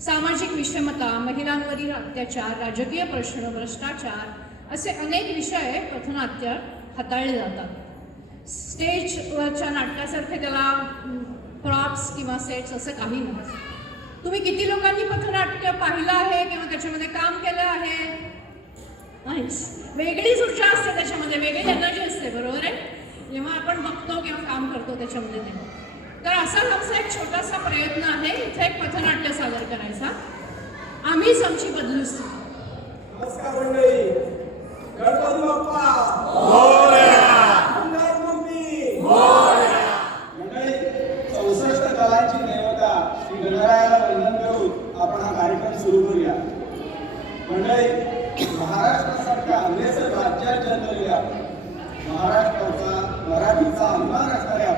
सामाजिक विषमता महिलांवरील अत्याचार राजकीय प्रश्न भ्रष्टाचार असे अनेक विषय पथनाट्य हाताळले जातात. स्टेजवरच्या नाटकासारखे त्याला प्रॉप्स किंवा सेट्स असं काही नाही. तुम्ही किती लोकांनी पथनाट्य पाहिलं आहे किंवा त्याच्यामध्ये काम केलं आहे? नाहीच वेगळीच ऊर्जा असते त्याच्यामध्ये वेगळी एनर्जी असते बरोबर आहे? जेव्हा आपण बघतो किंवा काम करतो त्याच्यामध्ये नाही तर असाच आमचा एक छोटासा प्रयत्न आहे. इथे एक पथनाट्य सादर करायचा. आम्हीच आमची बदलू नमस्कार मंडळी. गणपती बाप्पा. मंडळी चौसष्ट श्री आपण हा कार्यक्रम सुरू करूया. महाराष्ट्रासारख्या अग्रेसर राज्यात जन्मलेल्या महाराष्ट्राचा मराठीचा अभिमान असणाऱ्या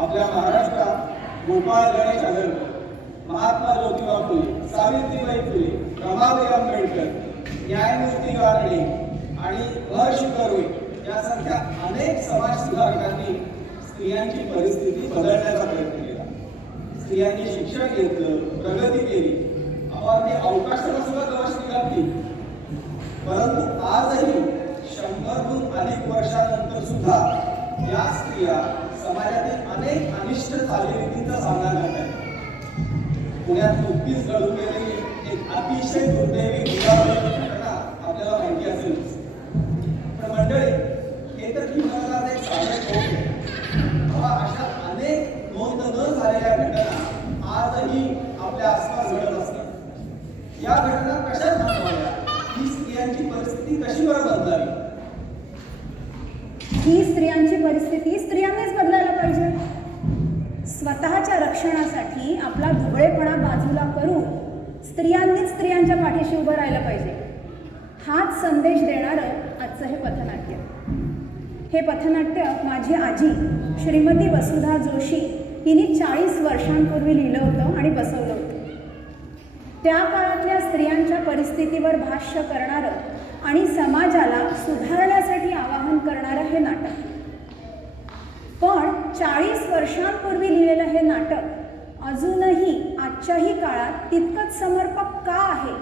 आपल्या महाराष्ट्रात गोपाळ गणेश आगरकर महात्मा ज्योतिबा फुले सावित्रीबाई फुले रमाबाई आंबेडकर न्यायमूर्ती गारडे आणि हर्ष कर्वे यासारख्या अनेक समाज सुधारकांनी स्त्रियांची परिस्थिती बदलण्याचा प्रयत्न केला. स्त्रियांनी शिक्षण घेतलं प्रगती केली. अगदी अवकाशाला सुद्धा गवसणी घातली परंतु आजही शंभरहून अधिक वर्षानंतर सुद्धा या स्त्रिया समाजातील अनेक अनिष्ट चालीरीतींचा सामना करत आहे पुण्यात नुकतीच घडून गेलेली एक अतिशय दुर्दैवी दुरावलेली घटना आपल्याला माहिती असेल पण मंडळी हे तर जीवनाला एक साधन होते तेव्हा अशा अनेक नोंद न झालेल्या घटना आजही आपल्या आसपास घडत असतात या घटना कशा थांबवाव्या ही स्त्रियांची परिस्थिती कशी बरं बदलावी ही स्त्रियांची परिस्थिती स्त्रियांनीच बदलायला पाहिजे स्वतःच्या रक्षणासाठी आपला ढोबळेपणा बाजूला करून स्त्रियांनीच स्त्रियांच्या पाठीशी उभं राहायला पाहिजे. हाच संदेश देणारं आजचं हे पथनाट्य. हे पथनाट्य माझी आजी श्रीमती वसुधा जोशी हिने चाळीस वर्षांपूर्वी लिहिलं होतं आणि बसवलं होतं. त्या काळातल्या स्त्रियांच्या परिस्थितीवर भाष्य करणारं आणि समाजाला सुधारण्यासाठी आवाहन करणारं हे नाटक. पण चाळीस वर्षांपूर्वी लिहिलेलं हे नाटक अजूनही आजच्याही काळात तितकंच समर्पक का आहे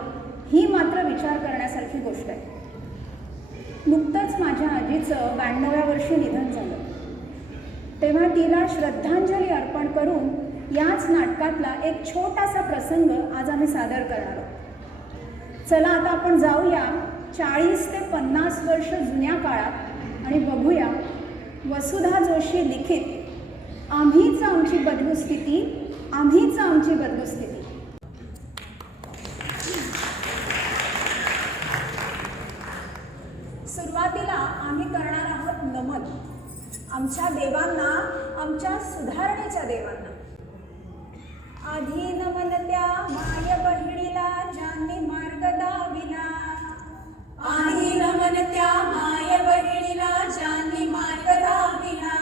ही मात्र विचार करण्यासारखी गोष्ट आहे. नुकतंच माझ्या आजीचं ब्याण्णव्या वर्षी निधन झालं. तेव्हा तिला श्रद्धांजली अर्पण करून याच नाटकातला एक छोटासा प्रसंग आज आम्ही सादर करणार आहोत. चला आता आपण जाऊया चाळीस ते पन्नास वर्ष जुन्या काळात आणि बघूया वसुधा जोशी लिखित आम्हीच आमची बदलू स्थिती आम्हीच आमची बदलू स्थिती सुरुवातीला आम्ही करणार आहोत नमन. आमच्या देवांना आमच्या सुधारणेच्या देवांना. आधी नमन त्या माय बहिणीला ज्यांनी मार्ग दाविला. आधी नमन त्या माय बहिणीला ज्यांनी मार्ग दाविला.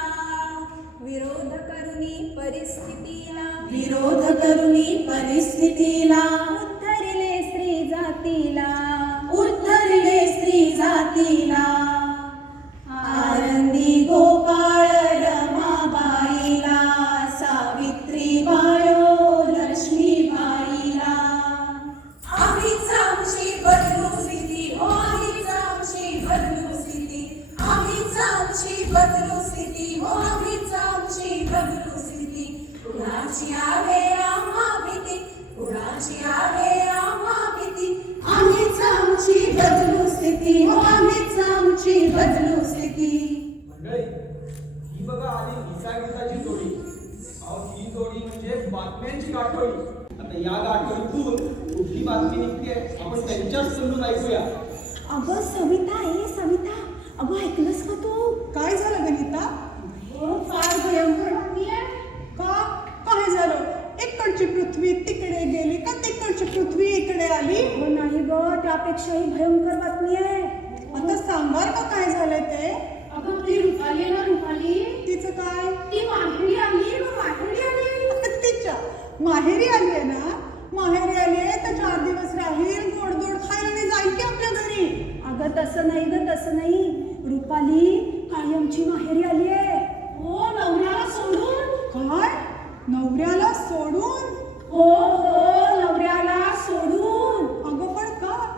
विरोध करुनी परिस्थितीला. विरोध करुनी परिस्थितीला. उद्धरिले स्त्री जातीला. उद्धरले स्त्री जातीला. तसं नाही ग तसं नाही. रुपाली कायमची माहेरी आली आहे. हो नवऱ्याला सोडून? काय? नवऱ्याला सोडून? हो हो नवऱ्याला सोडून. अगं पण का?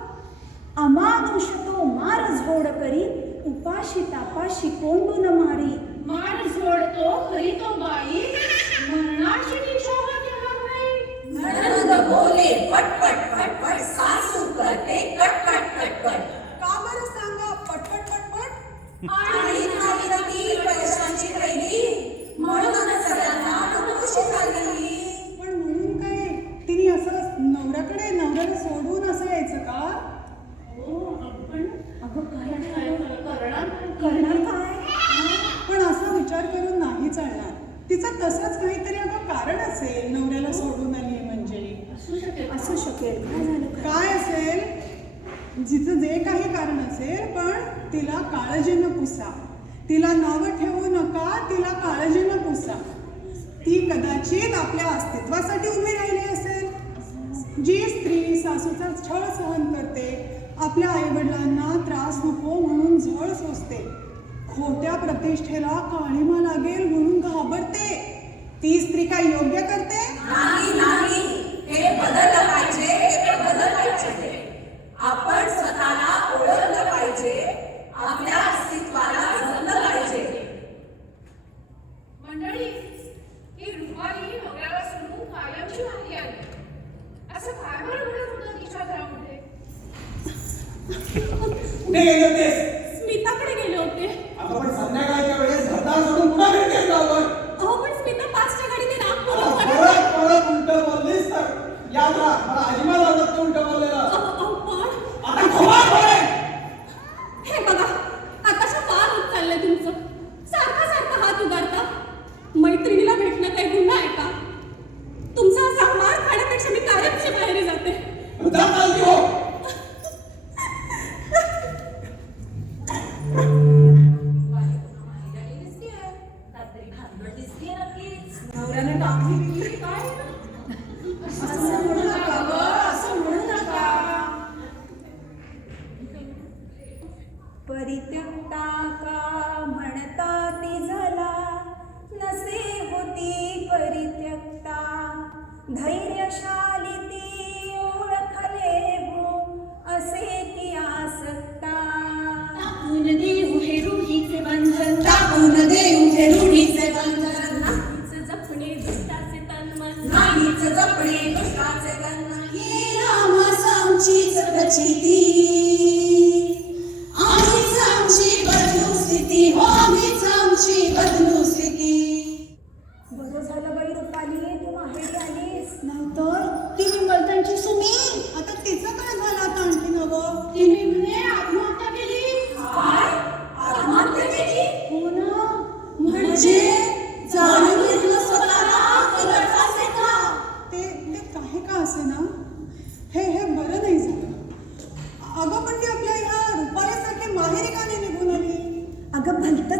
अमानुष तो मार झोड करी उपाशी तापाशी कोंडून मारी. मार झोड तो करी तो बाई. करणार काय पण असा विचार करून नाही चालणार तिचं तसंच काहीतरी अगं कारण असेल नवऱ्याला सोडून आली म्हणजे असू शकेल काय झालं काय? असेल जिचं जे काही कारण असेल पण तिला काळजीनं पुसा तिला नावं ठेवू नका तिला काळजीनं पुसा ती कदाचित आपल्या अस्तित्वासाठी उभी राहिली असेल जी स्त्री सासूचा छळ सहन करते आपल्या आईवडिलांना त्रास नको म्हणून झळ सोसते. खोट्या प्रतिष्ठेला काळीमा लागेल म्हणून घाबरते. ती स्त्री काय योग्य करते नाही नाही हे बदललं पाहिजे हे बदललं पाहिजे आपण स्वतःला ओळखलं पाहिजे आपल्या अस्तित्वाला जपलं पाहिजे मंडळी ही रुपाली नवऱ्याला सोडून कायमची माहिती आली असं काय बरं घडत होतं तिच्या घरामध्ये कुठे गेले होतेस स्मिताकडे गेले होते अगं पण संध्याकाळच्या वेळेस घरदार सोडून पुन्हा घरी गेलो आपण अहो पण स्मिता पाचच्या गाडीने नागपूर आता परत परत उलट बोललीस तर याद राहा मला अजिबात आवडत नाही उलट बोललेलं पण आता खोबा खोडे हे बघा आताशा फार होत चाललंय तुमचं सारखा सारखा हात उगारता मैत्रिणीला भेटणं काही गुन्हा आहे का तुमचा असा मार खाण्यापेक्षा मी कायमची बाहेर जाते उद्या चालती हो नवऱ्याने टाकली बिकली काय? असं म्हणू नका गं, असं म्हणू नका. परित्यक्ता का म्हणता ती झाला नसे होती परित्यक्ता. धैर्यशाली ती ओळखले हो असे ती आसक्ता. टाकून देऊ हे रूढीचे बंधन. टाकून देऊ हे रूढीचे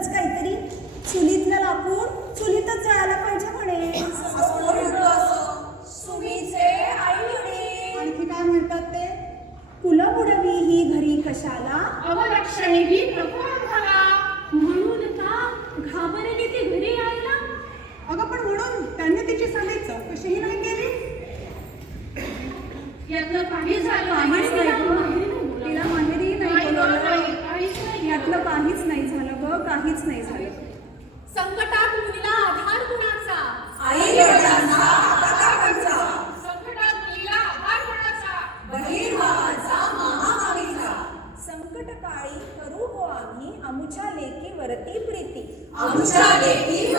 भलतच काहीतरी चुलीतलं लाकूड चुलीतच जळायला पाहिजे म्हणे. आणखी काय म्हणतात ते? फुलं बुडवी ही घरी कशाला? अवलक्षणी ही म्हणून का घाबरली ती घरी यायला? अगं पण म्हणून त्यांनी तिची साधी चौकशीही नाही केली. यातलं काही झालं. तिला माहेरी नाही बोलवलं. नाही, काहीच नाही. यातलं काहीच नाही झालं ग काहीच नाही झालं. संकटात मुलीला आधार कुणाचा? आई वडिलांचा काकांचा संकटात मुलीला आधार कोणाचा? बहीण भावाचा मामा मामीचा संकट काळी करू हो आम्ही आमुच्या लेकी वरती प्रीती. आमच्या लेकी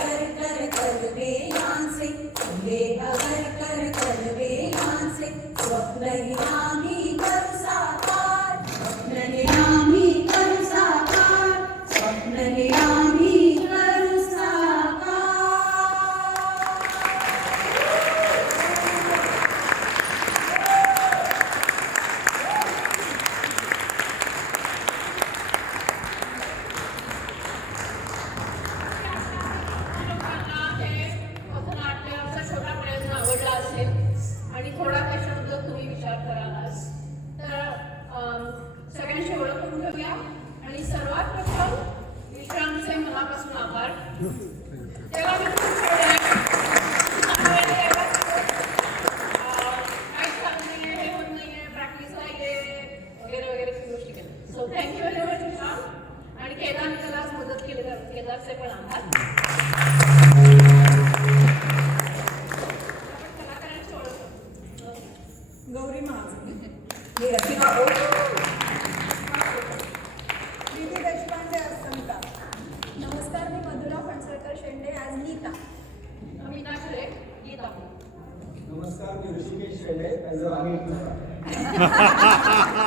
कर कर कर वेगांचे तुले अगर कर कर वेगांचे स्वप्नही आम्ही कर ハハハハ。